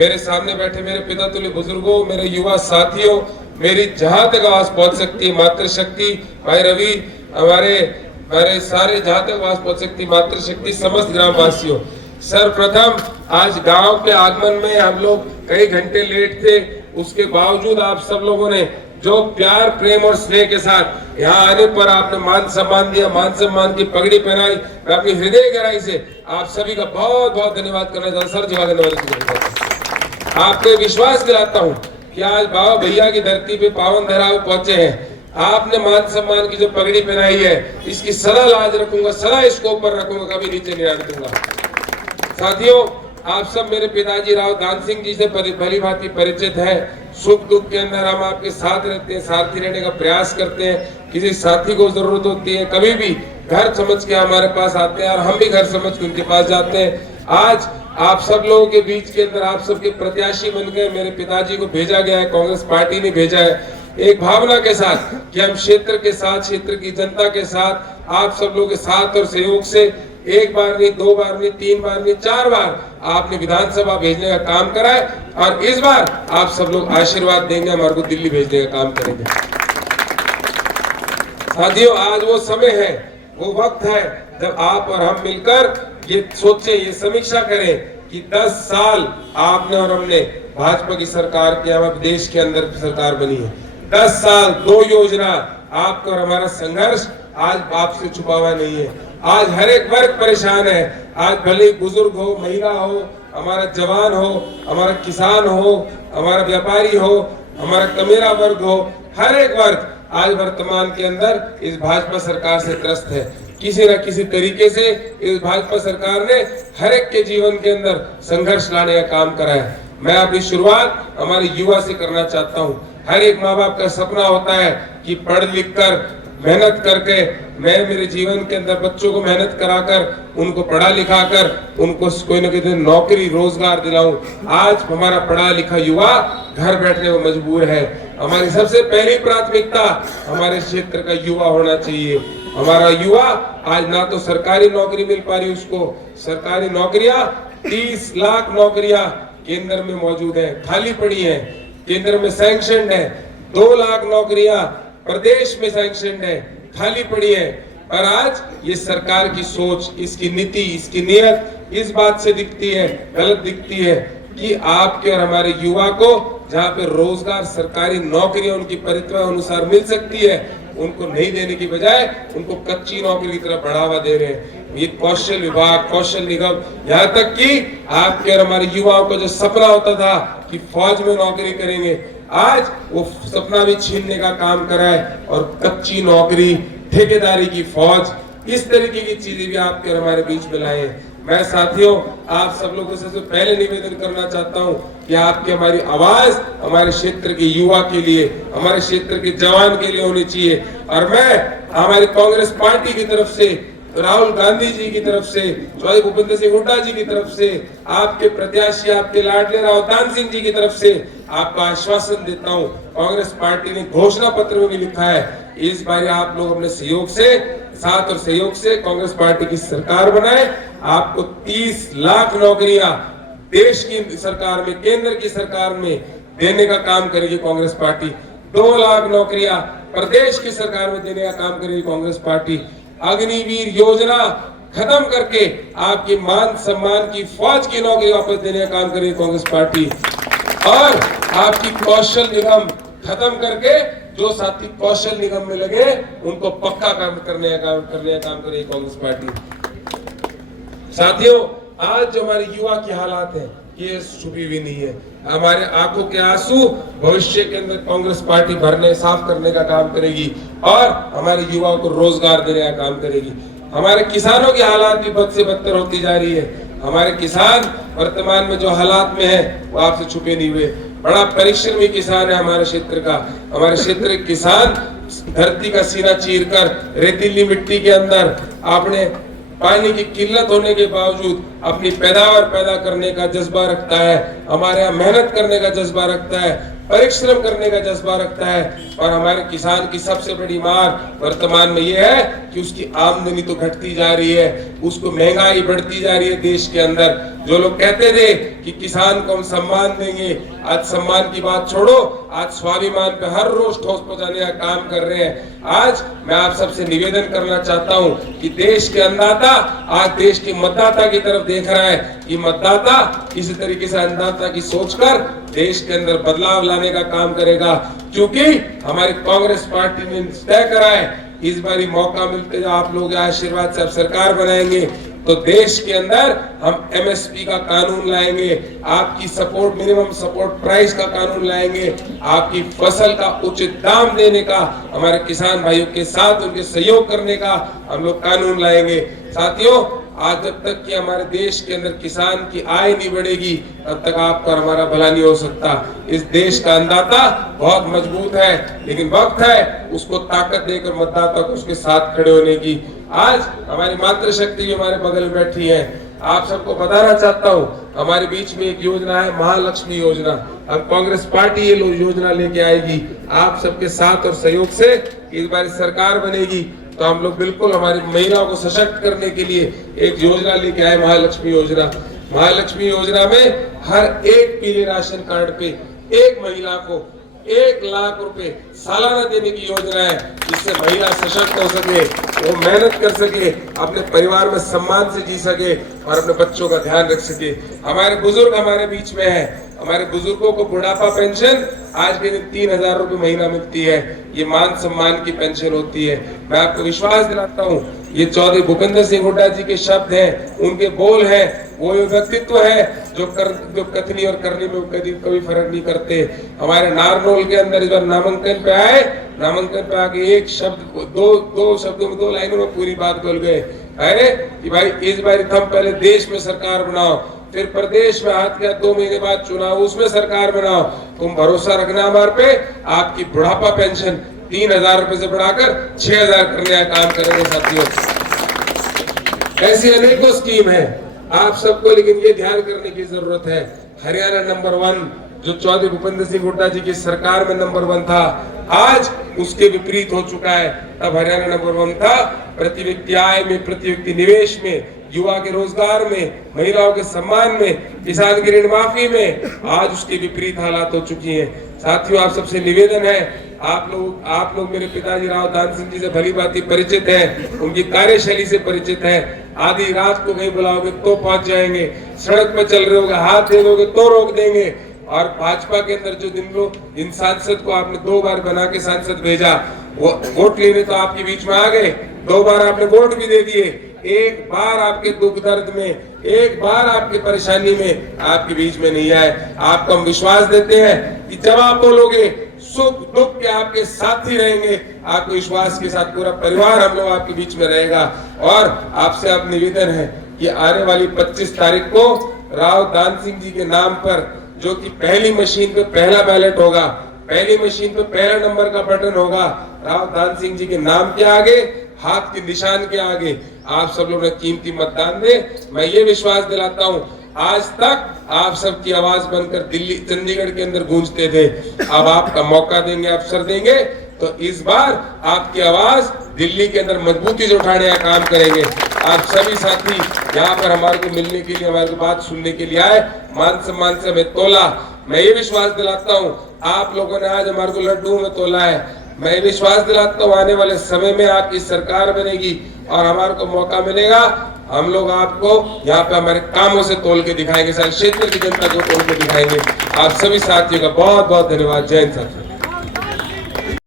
मेरे सामने बैठे मेरे पिता तुल्य बुजुर्गों, मेरे युवा साथियों, मेरी जहां तक आवाज पहुंच सकती है मातृशक्ति, भाई रवि, हमारे सारे जहां तक आवाज पहुंच सकती मातृशक्ति, समस्त ग्रामवासियों, सर्वप्रथम आज गांव के आगमन में हम लोग कई घंटे लेट थे, उसके बावजूद आप सब लोगों ने जो प्यार प्रेम और स्नेह के साथ यहाँ आने पर आपने मान सम्मान दिया, मान सम्मान की पगड़ी पहनाई, मैं अपनी हृदय गहराई से आप सभी का बहुत बहुत धन्यवाद करना चाहता हूँ। सर जी धन्यवाद। आपको विश्वास दिलाता हूँ कि आज बाबा भैया की धरती पे पावन धरा पे पहुंचे हैं। आपने मान सम्मान की जो पगड़ी पहनाई है, इसकी सदा लाज रखूंगा, सदा इसको ऊपर रखूंगा, कभी नीचे नहीं आने दूंगा। साथियों, आप सब मेरे पिताजी राव दान सिंह जी से भली भांति परिचित है। सुख दुख के अंदर हम आपके साथ रहते हैं, साथी रहने का प्रयास करते हैं। किसी साथी को जरूरत होती है, कभी भी घर समझ के हमारे पास आते हैं और हम भी घर समझ के उनके पास जाते हैं। आज आप सब लोगों के बीच के अंदर आप सबके प्रत्याशी बन गए, मेरे पिताजी को भेजा गया है, कांग्रेस पार्टी ने भेजा है एक भावना के साथ कि हम क्षेत्र के साथ, क्षेत्र की जनता के साथ, आप सब लोगों के साथ और सहयोग से एक बार नहीं, दो बार नहीं, तीन बार नहीं, 4 बार आपने विधानसभा भेजने का काम करा है और इस बार आप सब लोग आशीर्वाद देंगे, हमारे को दिल्ली भेजने का काम करेंगे। साथियों, आज वो समय है, वो वक्त है जब आप और हम मिलकर ये सोचे, ये समीक्षा करें कि 10 साल आपने और हमने भाजपा की सरकार के, हमारे देश के अंदर सरकार बनी है। 10 साल 2 योजना, आपका और हमारा संघर्ष आज आपसे छुपा हुआ नहीं है। आज हर एक वर्ग परेशान है। आज भले बुजुर्ग हो, महिला हो, हमारा जवान हो, हमारा किसान हो, हमारा व्यापारी हो, हमारा कमेरा वर्ग हो, हर एक वर्ग आज वर्तमान के अंदर इस भाजपा सरकार से त्रस्त है। किसी न किसी तरीके से इस भाजपा सरकार ने हर एक के जीवन के अंदर संघर्ष लाने का काम करा है। मैं अपनी शुरुआत हमारे युवा से करना चाहता हूँ। हर एक माँ बाप का सपना होता है कि पढ़ लिख कर, मेहनत करके मैं मेरे जीवन के अंदर बच्चों को मेहनत कराकर, उनको पढ़ा लिखा कर, उनको कोई न कोई नौकरी रोजगार दिलाऊं। आज हमारा पढ़ा लिखा युवा घर बैठने को मजबूर है। हमारी सबसे पहली प्राथमिकता हमारे क्षेत्र का युवा होना चाहिए। हमारा युवा आज ना तो सरकारी नौकरी मिल पा रही, उसको सरकारी नौकरियां 30 लाख नौकरियां केंद्र में मौजूद है, खाली पड़ी है, केंद्र में सैंक्शन है। 2 लाख नौकरियां प्रदेश में सैंक्शन है, खाली पड़ी है। और आज ये सरकार की सोच, इसकी नीति, इसकी नीयत इस बात से दिखती है, गलत दिखती है कि आपके और हमारे युवा को जहाँ पे रोजगार, सरकारी नौकरियां उनकी प्रतिभा अनुसार मिल सकती है, उनको नहीं देने की बजाय उनको कच्ची नौकरी की तरफ बढ़ावा दे रहे हैं। ये कौशल विभाग, कौशल निगम, यहाँ तक कि आपके और हमारे युवाओं को जो सपना होता था कि फौज में नौकरी करेंगे, आज वो सपना भी छीनने का काम करा है और कच्ची नौकरी, ठेकेदारी की फौज, इस तरीके की चीजें भी आपके और हमारे बीच में लाए हैं। मैं साथियों, आप सब लोगों से सबसे पहले निवेदन करना चाहता हूं कि आपकी हमारी आवाज हमारे क्षेत्र के युवा के लिए, हमारे क्षेत्र के जवान के लिए होनी चाहिए। और मैं हमारी कांग्रेस पार्टी की तरफ से, राहुल गांधी जी की तरफ से, चौधरी भूपेंद्र सिंह हुड्डा जी की तरफ से, आपके प्रत्याशी, आपके लाडले राव दान सिंह जी की तरफ से आपका आश्वासन देता हूं। कांग्रेस पार्टी ने घोषणा पत्र में भी लिखा है, इस बार आप लोग अपने सहयोग से, साथ और सहयोग से कांग्रेस पार्टी की सरकार बनाए। आपको 30 लाख नौकरियां देश की सरकार में, केंद्र की सरकार में देने का काम करेगी कांग्रेस पार्टी। 2 लाख नौकरियां प्रदेश की सरकार में देने का काम करेगी कांग्रेस पार्टी। अग्निवीर योजना खत्म करके आपकी मान सम्मान की फौज की नौकरी वापस देने का काम करेगी कांग्रेस पार्टी। और आपकी कौशल निगम खत्म करके जो साथी कौशल निगम में लगे उनको पक्का काम करने का काम करेगी कांग्रेस पार्टी। साथियों, आज जो हमारे युवा के हालात है, ये छुपी हुई नहीं है। हमारे आंखों के आंसू भविष्य के अंदर कांग्रेस पार्टी भरने, साफ करने का काम करेगी और हमारे युवाओं को रोजगार देने का काम करेगी। हमारे किसानों की हालात भी बद से बदतर होती जा रही है। हमारे किसान वर्तमान में जो हालात में है वो आपसे छुपे नहीं हुए। बड़ा परिश्रमी किसान है हमारे क्षेत्र का। हमारे क्षेत्र के किसान धरती का सीना चीरकर रेतीली मिट्टी के अंदर आपने पानी की किल्लत होने के बावजूद अपनी पैदावार पैदा करने का जज्बा रखता है। हमारे यहाँ मेहनत करने का जज्बा रखता है, परिश्रम करने का जज्बा रखता है। और हमारे किसान की सबसे बड़ी मार वर्तमान में ये है कि उसकी आमदनी तो घटती जा रही है, उसको महंगाई बढ़ती जा रही है देश के अंदर। जो लोग कहते थे कि किसान को हम सम्मान देंगे, आज सम्मान की बात छोड़ो, आज स्वाभिमान पे हर रोज ठोस पहुंचाने का काम कर रहे हैं। आज मैं आप सबसे निवेदन करना चाहता हूं कि देश के अन्नदाता आज देश की मतदाता की तरफ देख रहा है कि मतदाता इसी तरीके से अन्नदाता की सोचकर देश के अंदर बदलाव लाने का काम करेगा, क्योंकि हमारी कांग्रेस पार्टी ने तय करा है इस बारी मौका मिलते आप लोग आशीर्वाद से आप सरकार बनाएंगे तो देश के अंदर हम एमएसपी का कानून लाएंगे, आपकी सपोर्ट मिनिमम सपोर्ट प्राइस का कानून लाएंगे, आपकी फसल का उचित दाम देने का, हमारे किसान भाइयों के साथ उनके सहयोग करने का हम लोग कानून लाएंगे। साथियों, आज जब तक कि हमारे देश के अंदर किसान की आय नहीं बढ़ेगी तब तक आपका हमारा भला नहीं हो सकता। इस देश का अन्नदाता बहुत मजबूत है, लेकिन वक्त है उसको ताकत देकर मतदाता को उसके साथ खड़े होने की। आज हमारी मातृशक्ति भी हमारे बगल में बैठी है। आप सबको बताना चाहता हूँ, हमारे बीच में एक योजना है महालक्ष्मी योजना। अब कांग्रेस पार्टी ये योजना लेके आएगी, आप सबके साथ और सहयोग से इस बार सरकार बनेगी तो हम लोग बिल्कुल हमारी महिलाओं को सशक्त करने के लिए एक योजना लेके आए, महालक्ष्मी योजना। महालक्ष्मी योजना में हर एक पीले राशन कार्ड पे एक महिला को 1 लाख रुपए सालाना देने की योजना है, जिससे महिला सशक्त हो सके, वो मेहनत कर सके, अपने परिवार में सम्मान से जी सके और अपने बच्चों का ध्यान रख सके। हमारे बुजुर्ग हमारे बीच में है, हमारे बुजुर्गों को बुढ़ापा पेंशन आज के दिन 3,000 रुपए महीना मिलती है। ये मान सम्मान की पेंशन होती है। मैं आपको विश्वास दिलाता हूँ, ये चौधरी भूपेंद्र सिंह हुड्डा जी के शब्द हैं, उनके बोल हैं, वो व्यक्तित्व है जो कथनी और करने में कभी फर्क नहीं करते। हमारे नारनौल के अंदर इस बार नामांकन पे आए, नामांकन पे आके एक शब्द दो शब्दों में 2 लाइनों में पूरी बात बोल गए, अरे कि भाई इस बार हम पहले देश में सरकार बनाओ, फिर प्रदेश में हाथ किया 2 महीने बाद चुनाव, उसमें सरकार बनाओ। तुम भरोसा रखना हमारे पे, आपकी बुढ़ापा पेंशन 3,000 रुपए से बढ़ाकर 6,000 करने का काम करेंगे। साथियों, ऐसी अनेकों स्कीम है आप सबको, लेकिन ये ध्यान करने की जरूरत है, हरियाणा नंबर 1 जो चौधरी भूपेंद्र सिंह हुड्डा जी की सरकार में नंबर 1 था, आज उसके विपरीत हो चुका है। तब हरियाणा नंबर 1 था प्रति व्यक्ति आय में, प्रति व्यक्ति निवेश में, युवा के रोजगार में, महिलाओं के सम्मान में, किसान की ऋण माफी में, आज उसके विपरीत हालात हो चुकी हैं। साथियों, आप सबसे निवेदन है, आप लोग मेरे पिताजी राव दान सिंह जी से भली भांति परिचित हैं, उनकी कार्यशैली से परिचित हैं। आधी रात को कहीं बुलाओगे तो पहुंच जाएंगे, सड़क पर चल रहे होगे हाथ दे दोगे तो रोक देंगे। और भाजपा के अंदर जो जिन सांसद को आपने 2 बार बना के सांसद भेजा, वो वोट लेने तो आपके बीच में आ गए, 2 बार आपने वोट भी दे दिए, एक बार आपके दुख दर्द में, एक बार आपकी परेशानी में आपके बीच में नहीं आए। आपको हम विश्वास देते हैं कि जब आप बोलोगे सुख दुख के आपके साथ ही रहेंगे, आपको विश्वास के साथ पूरा परिवार हम लोग आपके बीच में रहेगा। और आपसे अब निवेदन है कि आने वाली 25 तारीख को राव दान सिंह जी के नाम पर, जो कि पहली मशीन पे पहला बैलेट होगा, पहली मशीन पे पहला नंबर का बटन होगा, राव दान सिंह जी के नाम के आगे, हाथ के निशान के आगे आप सब लोग ने कीमती मतदान दे। मैं ये विश्वास दिलाता हूँ, आज तक आप सबकी आवाज बनकर दिल्ली चंडीगढ़ के अंदर गूंजते थे, अब आपका मौका देंगे, अवसर देंगे, तो इस बार आपकी आवाज दिल्ली के अंदर मजबूती से उठाने का काम करेंगे। आप सभी साथी यहाँ पर हमारे को मिलने के लिए, हमारे को बात सुनने के लिए आए, मान सम्मान से हमें तोला। मैं ये विश्वास दिलाता हूँ, आप लोगों ने आज हमारे को लड्डू में तोला है। मैं विश्वास दिलाता हूँ आने वाले समय में आपकी सरकार बनेगी और हमारे को मौका मिलेगा, हम लोग आपको यहाँ पे हमारे कामों से तोल के दिखाएंगे, सारे क्षेत्र की जनता को तोल के दिखाएंगे। आप सभी साथियों का बहुत बहुत धन्यवाद। जय हिंद साथियों।